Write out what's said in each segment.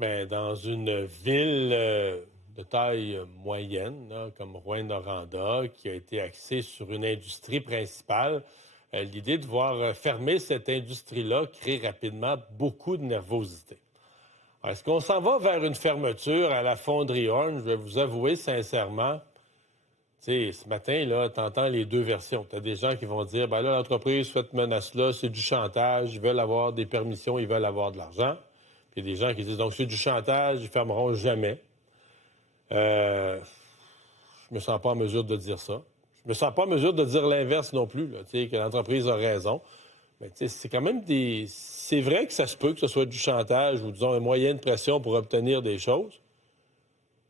Mais dans une ville de taille moyenne, là, comme Rouyn-Noranda, qui a été axée sur une industrie principale, l'idée de voir fermer cette industrie-là crée rapidement beaucoup de nervosité. Alors, est-ce qu'on s'en va vers une fermeture à la fonderie Horn? Je vais vous avouer sincèrement, tu sais, ce matin, là, tu entends les deux versions. Tu as des gens qui vont dire, ben là, l'entreprise fait cette menace-là, c'est du chantage, ils veulent avoir des permissions, ils veulent avoir de l'argent. Puis il y a des gens qui disent, donc c'est du chantage, ils fermeront jamais. Je me sens pas en mesure de dire ça. Je me sens pas en mesure de dire l'inverse non plus, là, que l'entreprise a raison. Mais c'est quand même des... C'est vrai que ça se peut que ce soit du chantage ou, disons, un moyen de pression pour obtenir des choses.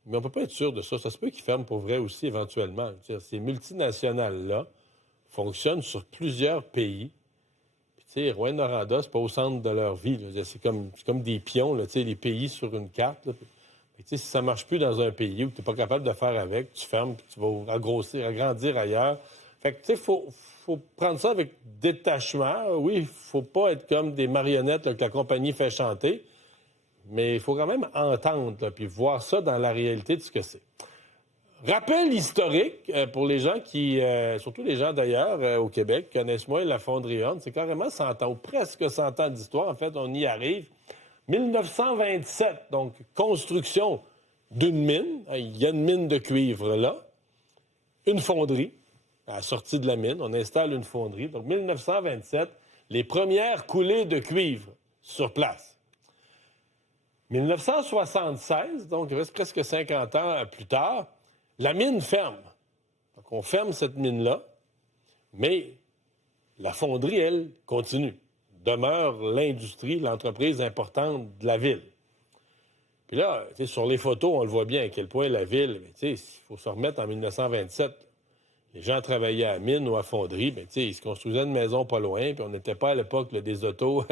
Mais on peut pas être sûr de ça. Ça se peut qu'ils ferment pour vrai aussi, éventuellement. Ces multinationales-là fonctionnent sur plusieurs pays. Puis, tu sais, Rouyn-Noranda, c'est pas au centre de leur vie. C'est comme des pions, là, les pays sur une carte. Là. Si ça ne marche plus dans un pays où tu n'es pas capable de faire avec, tu fermes, puis tu vas agrandir ailleurs. Fait que, tu sais, faut prendre ça avec détachement. Oui, il faut pas être comme des marionnettes là, que la compagnie fait chanter, mais il faut quand même entendre, là, puis voir ça dans la réalité de ce que c'est. Rappel historique pour les gens qui, surtout les gens d'ailleurs au Québec, connaissent moins la fonderie Horn. C'est carrément 100 ans, ou presque 100 ans d'histoire. En fait, on y arrive. 1927, donc construction d'une mine. Il y a une mine de cuivre là. Une fonderie. À la sortie de la mine, on installe une fonderie. Donc 1927, les premières coulées de cuivre sur place. 1976, donc il reste presque 50 ans plus tard, la mine ferme. Donc on ferme cette mine-là, mais la fonderie, elle, continue. Demeure l'industrie, l'entreprise importante de la ville. Puis là, sur les photos, on le voit bien à quel point la ville, il faut se remettre en 1927. Les gens travaillaient à mine ou à fonderie, ils se construisaient une maison pas loin, puis on n'était pas à l'époque là, des autos,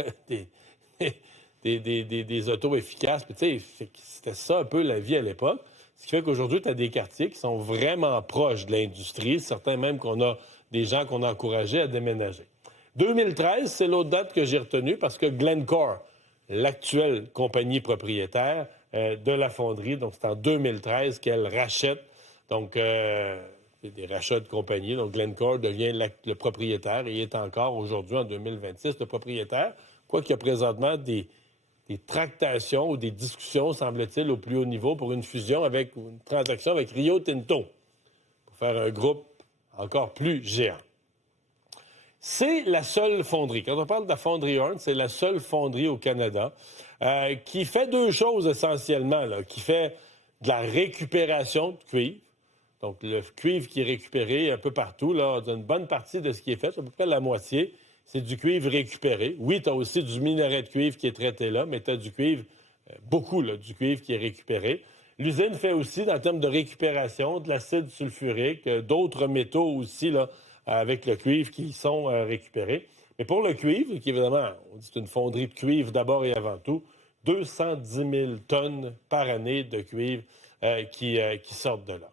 des autos efficaces. Puis, c'était ça un peu la vie à l'époque. Ce qui fait qu'aujourd'hui, tu as des quartiers qui sont vraiment proches de l'industrie, certains même qu'on a des gens qu'on a encouragés à déménager. 2013, c'est l'autre date que j'ai retenue parce que Glencore, l'actuelle compagnie propriétaire de la fonderie, donc c'est en 2013 qu'elle rachète, donc des rachats de compagnie, donc Glencore devient le propriétaire et est encore aujourd'hui, en 2026, le propriétaire, quoiqu'il y a présentement des tractations ou des discussions, semble-t-il, au plus haut niveau pour une fusion avec une transaction avec Rio Tinto pour faire un groupe encore plus géant. C'est la seule fonderie. Quand on parle de la fonderie Horn, c'est la seule fonderie au Canada qui fait deux choses essentiellement, là, qui fait de la récupération de cuivre. Donc, le cuivre qui est récupéré un peu partout, là, une bonne partie de ce qui est fait, à peu près la moitié, c'est du cuivre récupéré. Oui, tu as aussi du minerai de cuivre qui est traité là, mais tu as du cuivre, beaucoup, là, du cuivre qui est récupéré. L'usine fait aussi, en termes de récupération, de l'acide sulfurique, d'autres métaux aussi, là, avec le cuivre qui sont récupérés. Mais pour le cuivre, qui évidemment, on dit c'est une fonderie de cuivre d'abord et avant tout, 210 000 tonnes par année de cuivre qui sortent de là.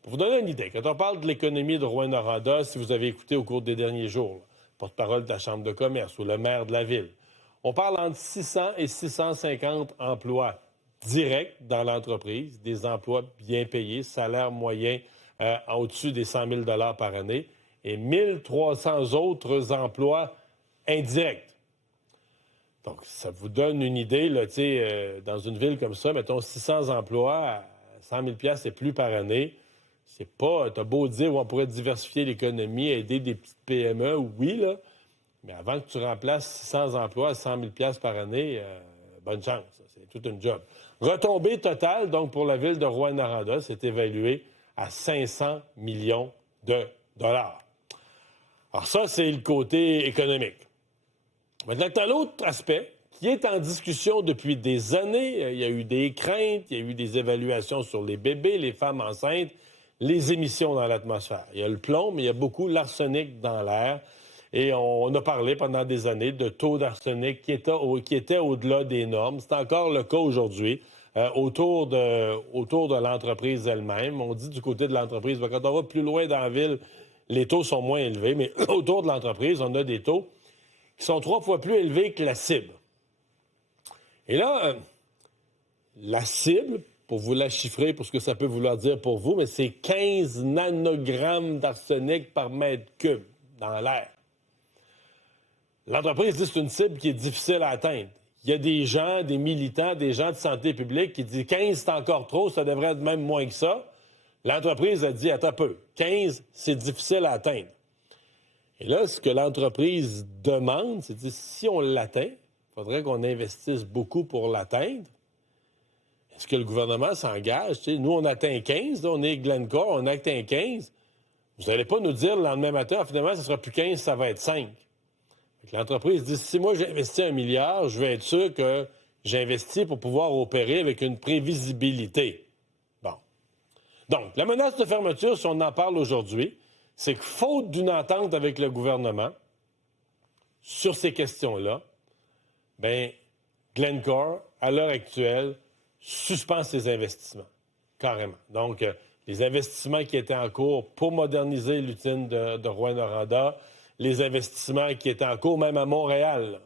Pour vous donner une idée, quand on parle de l'économie de Rouyn-Noranda, si vous avez écouté au cours des derniers jours, là, porte-parole de la Chambre de commerce ou le maire de la ville, on parle entre 600 et 650 emplois directs dans l'entreprise, des emplois bien payés, salaire moyen au-dessus des 100 000 $ par année, et 1300 autres emplois indirects. Donc, ça vous donne une idée, là, dans une ville comme ça, mettons 600 emplois à 100 000 $ et plus par année. C'est pas, t'as beau dire, on pourrait diversifier l'économie, aider des petites PME, oui, là, mais avant que tu remplaces 600 emplois à 100 000 $ par année, bonne chance, c'est tout un job. Retombée totale, donc, pour la ville de Rouyn-Noranda, c'est évalué à 500 millions de dollars. Alors ça, c'est le côté économique. Maintenant, tu as l'autre aspect qui est en discussion depuis des années. Il y a eu des craintes, il y a eu des évaluations sur les bébés, les femmes enceintes, les émissions dans l'atmosphère. Il y a le plomb, mais il y a beaucoup l'arsenic dans l'air. Et on a parlé pendant des années de taux d'arsenic qui étaient au-delà des normes. C'est encore le cas aujourd'hui autour de l'entreprise elle-même. On dit du côté de l'entreprise, quand on va plus loin dans la ville, les taux sont moins élevés, mais autour de l'entreprise, on a des taux qui sont 3 fois plus élevés que la cible. Et là, La cible, pour vous la chiffrer, pour ce que ça peut vouloir dire pour vous, mais c'est 15 nanogrammes d'arsenic par mètre cube dans l'air. L'entreprise dit que c'est une cible qui est difficile à atteindre. Il y a des gens, des militants, des gens de santé publique qui disent 15, c'est encore trop, ça devrait être même moins que ça. L'entreprise a dit, attends un peu, 15, c'est difficile à atteindre. Et là, ce que l'entreprise demande, c'est de dire, si on l'atteint, il faudrait qu'on investisse beaucoup pour l'atteindre. Est-ce que le gouvernement s'engage? T'sais, nous, on atteint 15, là, on est Glencore, on atteint 15. Vous n'allez pas nous dire le lendemain matin, finalement, ça ne sera plus 15, ça va être 5. L'entreprise dit, si moi j'investis 1 milliard, je vais être sûr que j'investis pour pouvoir opérer avec une prévisibilité. Bon. Donc, la menace de fermeture, si on en parle aujourd'hui, c'est que faute d'une entente avec le gouvernement sur ces questions-là, bien, Glencore, à l'heure actuelle, suspend ses investissements, carrément. Donc, les investissements qui étaient en cours pour moderniser l'usine de Rouyn-Noranda, les investissements qui étaient en cours, même à Montréal.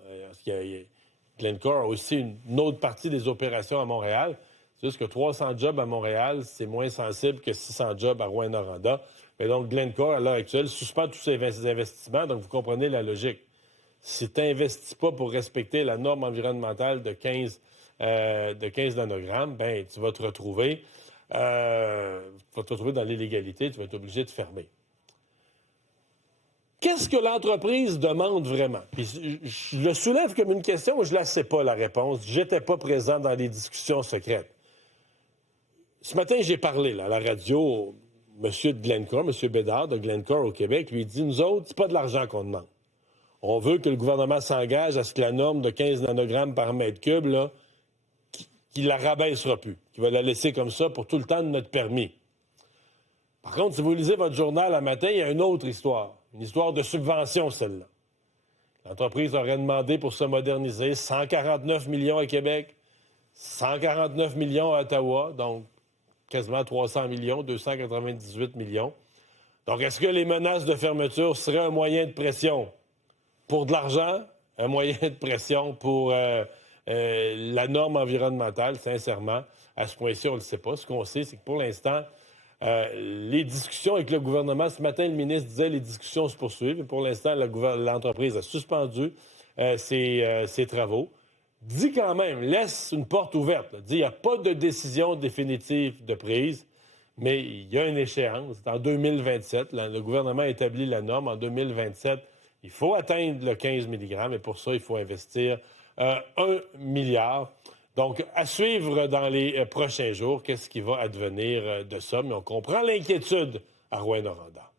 Glencore a aussi une autre partie des opérations à Montréal. C'est juste que 300 jobs à Montréal, c'est moins sensible que 600 jobs à Rouyn-Noranda. Mais donc, Glencore, à l'heure actuelle, suspend tous ces investissements. Donc, vous comprenez la logique. Si tu n'investis pas pour respecter la norme environnementale de 15 nanogrammes, bien, tu vas te retrouver dans l'illégalité, tu vas être obligé de fermer. Qu'est-ce que l'entreprise demande vraiment? Puis je le soulève comme une question, mais je ne la sais pas, la réponse. Je n'étais pas présent dans les discussions secrètes. Ce matin, j'ai parlé là, à la radio, M. de Glencore, M. Bédard de Glencore au Québec, lui dit, nous autres, c'est pas de l'argent qu'on demande. On veut que le gouvernement s'engage à ce que la norme de 15 nanogrammes par mètre cube, là, qu'il la rabaissera plus, qu'il va la laisser comme ça pour tout le temps de notre permis. Par contre, si vous lisez votre journal un matin, il y a une autre histoire. Une histoire de subvention, celle-là. L'entreprise aurait demandé pour se moderniser 149 millions à Québec, 149 millions à Ottawa, donc quasiment 300 millions, 298 millions. Donc, est-ce que les menaces de fermeture seraient un moyen de pression pour de l'argent, un moyen de pression pour la norme environnementale? Sincèrement, à ce point-ci, on ne le sait pas. Ce qu'on sait, c'est que pour l'instant, les discussions avec le gouvernement, ce matin, le ministre disait que les discussions se poursuivent. Et pour l'instant, l'entreprise a suspendu ses travaux. Dit quand même, laisse une porte ouverte. Dit qu'il n'y a pas de décision définitive de prise, mais il y a une échéance. C'est en 2027. Le gouvernement établit la norme. En 2027, il faut atteindre le 15 mg et pour ça, il faut investir 1 milliard. Donc, à suivre dans les prochains jours, qu'est-ce qui va advenir de ça? Mais on comprend l'inquiétude à Rouyn-Noranda.